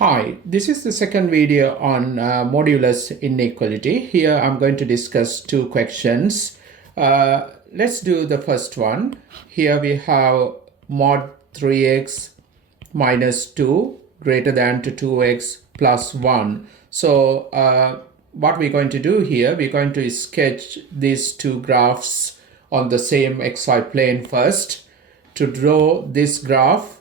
Hi, this is the second video on modulus inequality. Here I'm going to discuss two questions. Let's do the first one. Here we have mod 3x minus 2 greater than to 2x plus 1. So what we're going to do here, we're going to sketch these two graphs on the same xy plane first. To draw this graph,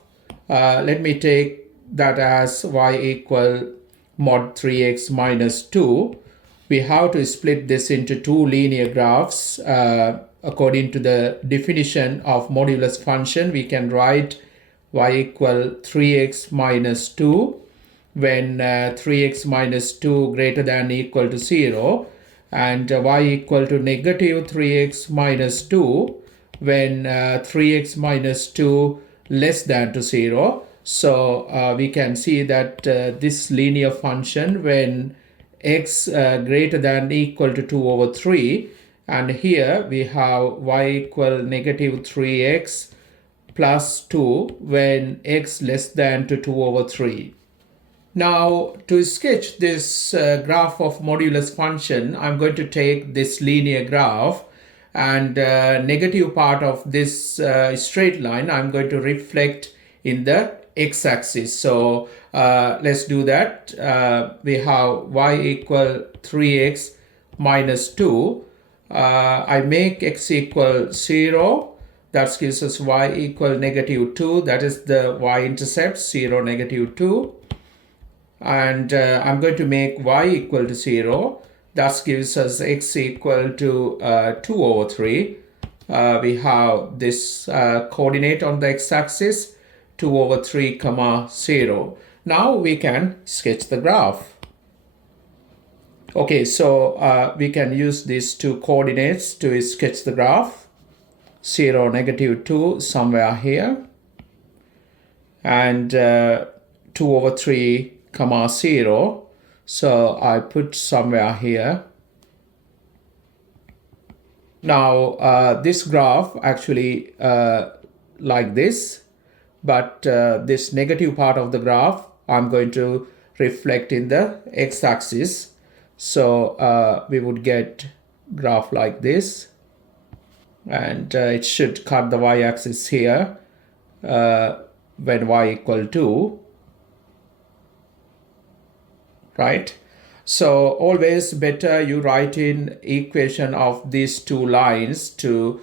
let me take that as y equal mod 3x minus 2. We have to split this into two linear graphs. According to the definition of modulus function, we can write y equal 3x minus 2 when 3x minus 2 greater than or equal to 0, and y equal to negative 3x minus 2 when 3x minus 2 less than to 0. So we can see that this linear function when x greater than or equal to 2 over 3, and here we have y equal negative 3x plus 2 when x less than to 2 over 3. Now to sketch this graph of modulus function, I'm going to take this linear graph, and negative part of this straight line I'm going to reflect in the x-axis. So let's do that. We have y equal 3x minus 2. I make x equal 0. That gives us y equal negative 2. That is the y-intercept, 0, negative 2. And I'm going to make y equal to 0. That gives us x equal to 2 over 3. We have this coordinate on the x-axis, 2 over 3 comma 0. Now we can sketch the graph. Okay, so we can use these two coordinates to sketch the graph. 0, negative 2 somewhere here, and 2 over 3 comma 0. So I put somewhere here. Now this graph actually like this, but this negative part of the graph I'm going to reflect in the x-axis. So we would get graph like this, and it should cut the y-axis here when y equal 2. Right? So always better you write in equation of these two lines to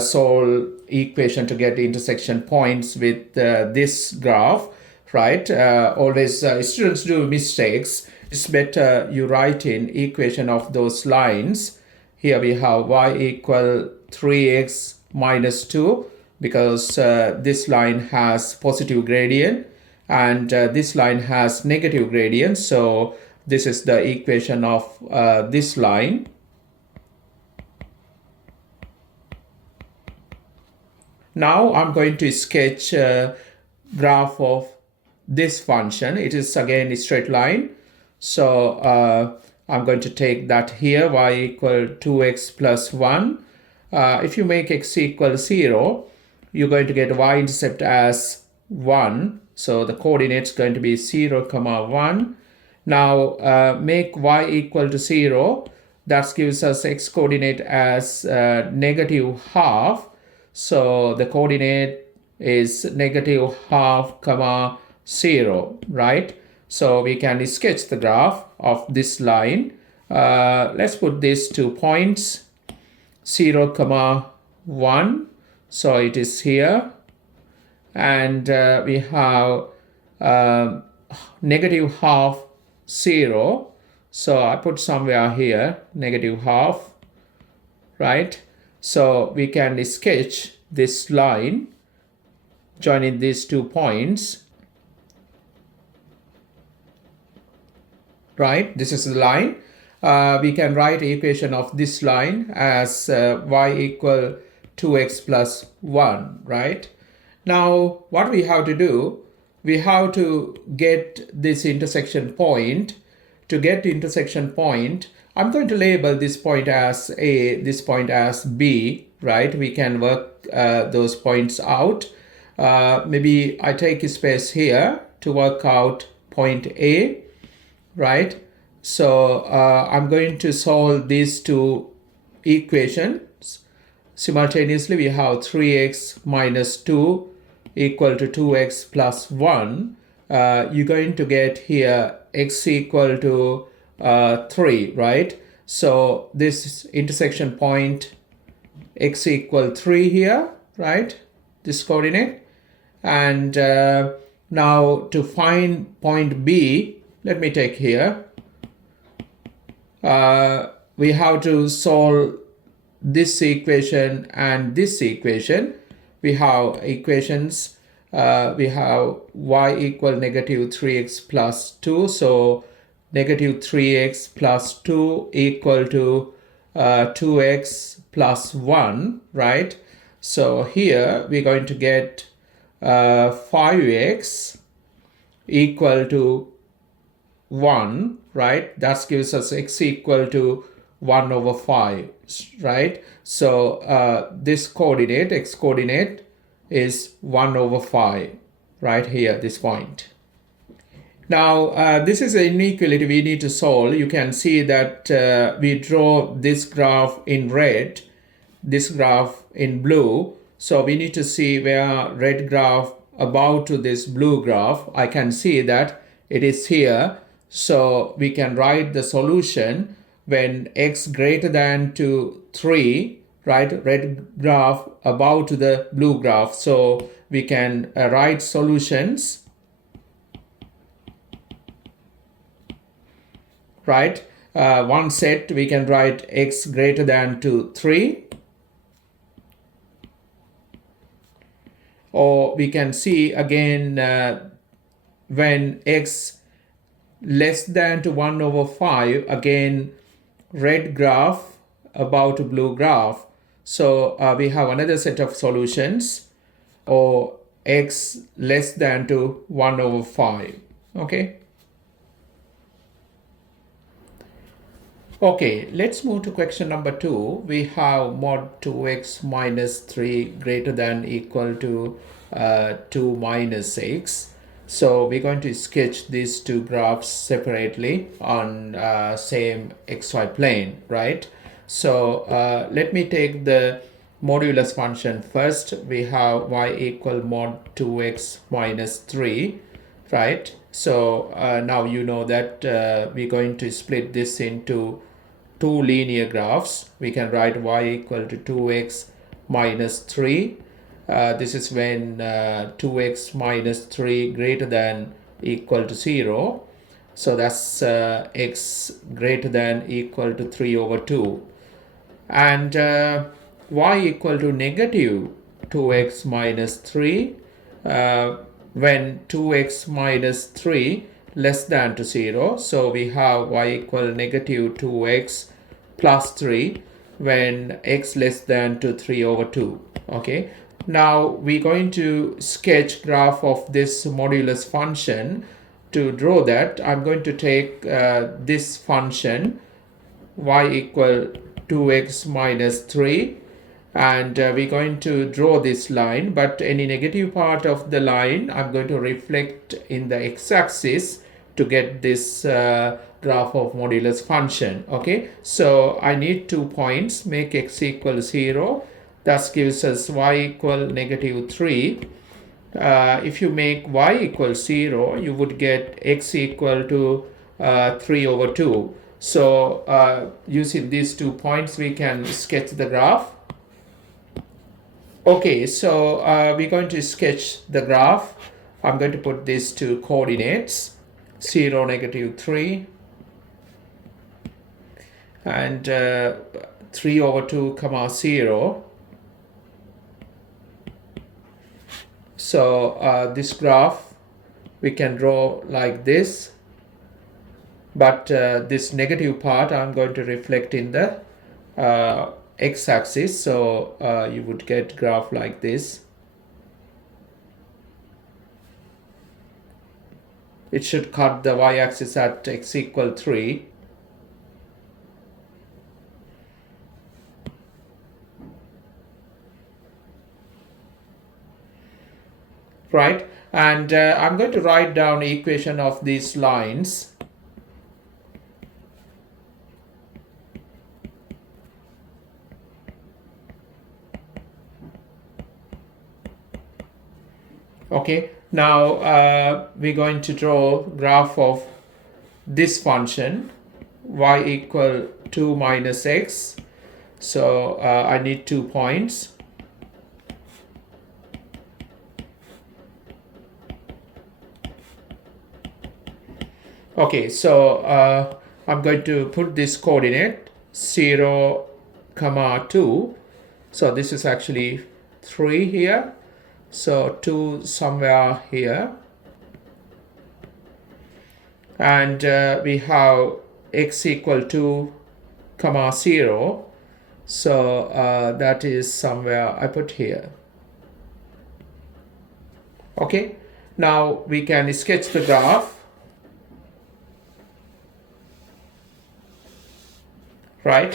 solve equation to get intersection points with this graph, right? Always students do mistakes. It's better you write in equation of those lines. Here we have y equal 3x minus 2 because this line has positive gradient, and this line has negative gradient. So this is the equation of this line. Now I'm going to sketch a graph of this function. It is again a straight line. So I'm going to take that here, y equal 2x plus 1. If you make x equal 0, you're going to get y-intercept as 1. So the coordinate is going to be 0, comma 1. Now make y equal to 0. That gives us x coordinate as negative half. So the coordinate is negative half, comma 0, right? So we can sketch the graph of this line. Let's put these 2 points, 0, comma 1. So it is here. And we have negative half, 0. So I put somewhere here, negative half, right? So we can sketch this line joining these 2 points, right? This is the line. We can write equation of this line as y equal 2x plus 1, right? Now what we have to do, we have to get this intersection point. To get intersection point, I'm going to label this point as A, this point as B, right? We can work those points out. Maybe I take a space here to work out point A, right? So I'm going to solve these two equations. Simultaneously, we have 3x minus 2 equal to 2x plus 1. You're going to get here x equal to 3, right? So this intersection point x equal 3 here, right? This coordinate. And now to find point B, let me take here. We have to solve this equation and this equation. We have equations, we have y equal negative 3x plus 2. So negative 3x plus 2 equal to 2x plus 1, right? So here we're going to get 5x equal to 1, right? That gives us x equal to 1 over 5, right? So this coordinate, x coordinate, is 1 over 5, right here, this point. Now, this is an inequality we need to solve. You can see that we draw this graph in red, this graph in blue. So we need to see where red graph about to this blue graph. I can see that it is here. So we can write the solution when x greater than to 3, right? Red graph about to the blue graph. So we can write solutions, right? One set we can write x greater than to 3. Or we can see again when x less than to 1 over 5, again red graph about to blue graph. So we have another set of solutions, or x less than to 1 over 5. Okay. Okay, let's move to question number 2. We have mod 2x minus 3 greater than equal to 2 minus 6. So we're going to sketch these two graphs separately on same xy plane, right? So let me take the modulus function first. We have y equal mod 2x minus 3, right? So now you know that we're going to split this into two linear graphs. We can write y equal to 2x minus 3. This is when 2x minus 3 greater than equal to 0. So that's x greater than equal to 3 over 2. And y equal to negative 2x minus 3 when 2x minus 3 less than to 0. So we have y equal negative 2x plus 3 when x less than to 3 over 2. Okay. Now we're going to sketch graph of this modulus function. To draw that, I'm going to take this function y equal 2x minus 3, and we're going to draw this line, but any negative part of the line I'm going to reflect in the x-axis to get this graph of modulus function. Okay, so I need 2 points, make x equal 0. That gives us y equal negative 3. If you make y equal 0, you would get x equal to 3 over 2. So using these 2 points, we can sketch the graph. Okay, so we're going to sketch the graph. I'm going to put these two coordinates, 0, negative 3, and 3 over 2, comma 0. So this graph we can draw like this, but this negative part I'm going to reflect in the x-axis. So you would get graph like this. It should cut the y-axis at x equal 3. Right. And I'm going to write down equation of these lines. Okay, now we're going to draw graph of this function y equal 2 minus x. So I need 2 points. Okay, so I'm going to put this coordinate 0, 2. So this is actually 3 here. So 2 somewhere here. And we have x equal to 0. So that is somewhere I put here. Okay, now we can sketch the graph. Right,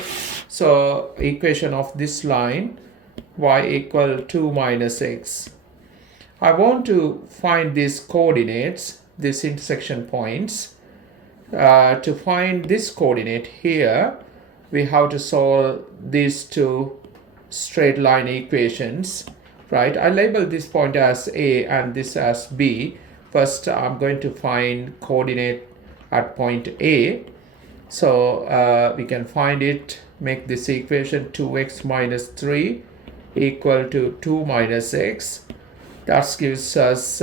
so equation of this line y equal 2 minus x. I want to find these coordinates, these intersection points. To find this coordinate here, we have to solve these two straight line equations. Right, I label this point as A and this as B. First, I'm going to find coordinate at point A. So we can find it, make this equation 2x minus 3 equal to 2 minus x. That gives us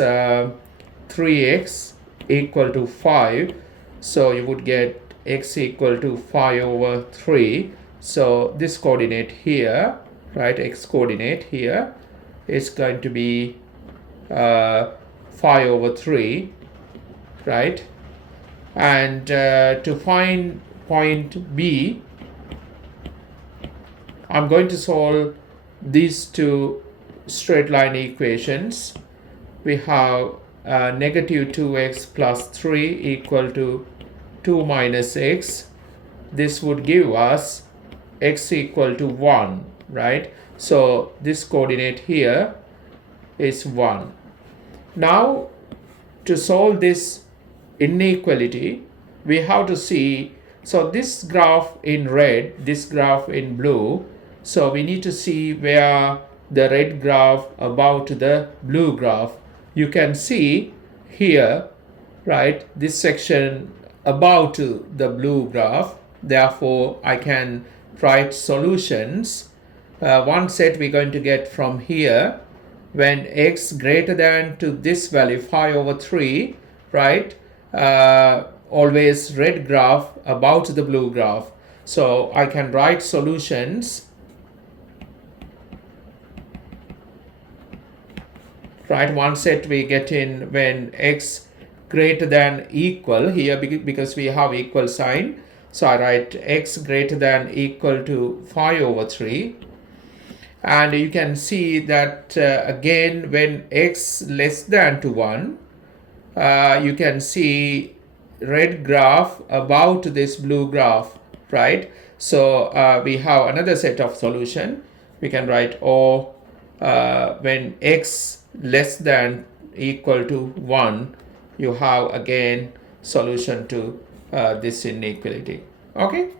3x equal to 5. So you would get x equal to 5 over 3. So this coordinate here, right, x coordinate here is going to be 5 over 3, right? And to find point B, I'm going to solve these two straight line equations. We have negative 2x plus 3 equal to 2 minus x. This would give us x equal to 1, right? So this coordinate here is 1. Now to solve this inequality, we have to see, so this graph in red, this graph in blue, so we need to see where the red graph about the blue graph. You can see here, right, this section about the blue graph. Therefore I can write solutions. One set we're going to get from here when x greater than to this value 5 over 3, right? Always red graph about the blue graph. So I can write solutions, right? One set we get in when x greater than equal here, because we have equal sign. So I write x greater than equal to 5 over 3. And you can see that again when x less than to 1, you can see red graph about this blue graph, right? So we have another set of solution. We can write O when x less than equal to 1, you have again solution to this inequality. Okay.